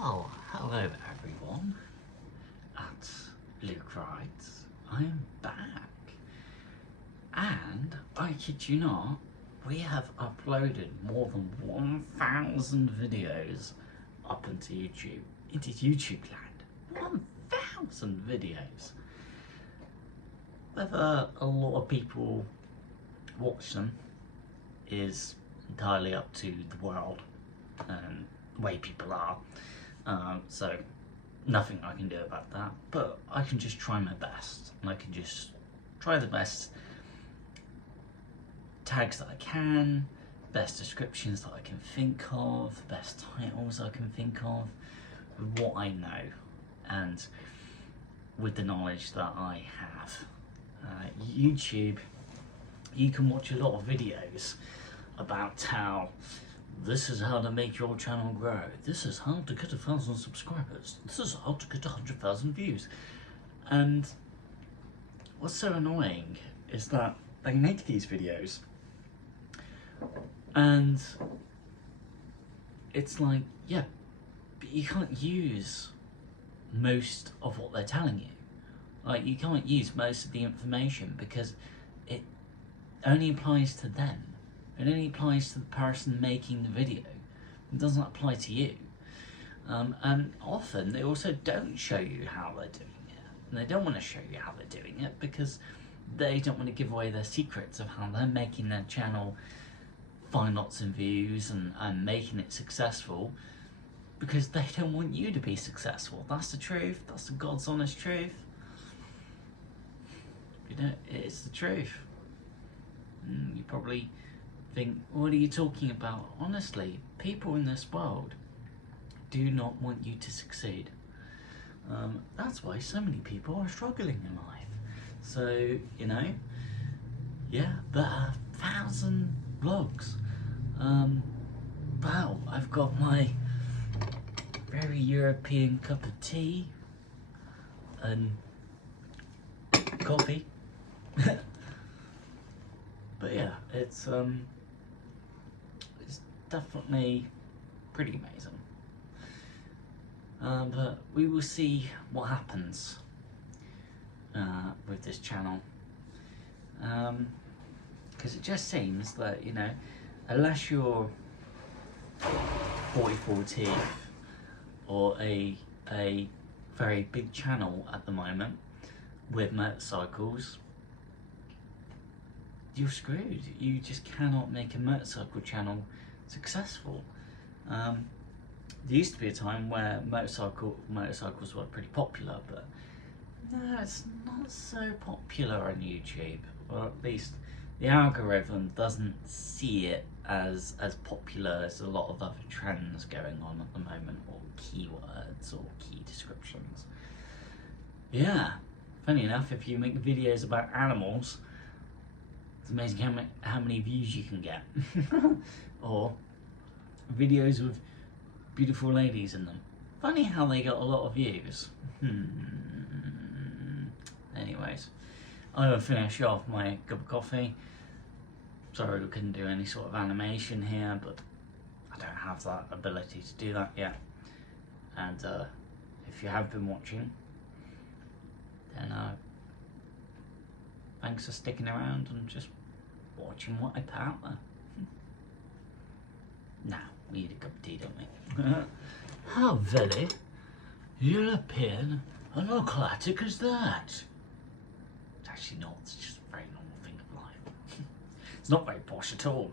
Well, hello everyone at Luke Wrights. I'm back, and I kid you not, we have uploaded more than 1,000 videos up into YouTube land. 1,000 videos. Whether a lot of people watch them is entirely up to the world and the way people are. So nothing I can do about that, but I can just try my best, and I can just try the best tags that I can, best descriptions that I can think of, best titles I can think of, with what I know and with the knowledge that I have. YouTube, you can watch a lot of videos about how this is how to make your channel grow, this is how to get 1,000 subscribers, this is how to get 100,000 views. And what's so annoying is that they make these videos and it's like, yeah, but you can't use most of what they're telling you. Like, you can't use most of the information because it only applies to them. It only applies to the person making the video. It doesn't apply to you. And often they also don't show you how they're doing it. And they don't want to show you how they're doing it because they don't want to give away their secrets of how they're making their channel find lots of views and making it successful, because they don't want you to be successful. That's the truth. That's the God's honest truth. You know, it's the truth. You probably think, what are you talking about? Honestly, people in this world do not want you to succeed. That's why so many people are struggling in life. So, you know, yeah, but 1,000 vlogs. Wow, I've got my very European cup of tea and coffee. But yeah, it's definitely pretty amazing. But we will see what happens with this channel, because it just seems that, you know, unless you're 44 teeth or a very big channel at the moment with motorcycles, you're screwed. You just cannot make a motorcycle channel successful. There used to be a time where motorcycles were pretty popular, but no, it's not so popular on YouTube, or at least the algorithm doesn't see it as popular as a lot of other trends going on at the moment, or keywords or key descriptions. Yeah, funny enough, if you make videos about animals, it's amazing how many views you can get. Or videos with beautiful ladies in them. Funny how they got a lot of views. Anyways, I'm gonna finish off my cup of coffee. Sorry we couldn't do any sort of animation here, but I don't have that ability to do that yet. And if you have been watching, then thanks for sticking around and just watching what I put out there. Now, we need a cup of tea, don't we? How very European and eclectic is that? It's actually not, it's just a very normal thing of life. It's not very posh at all.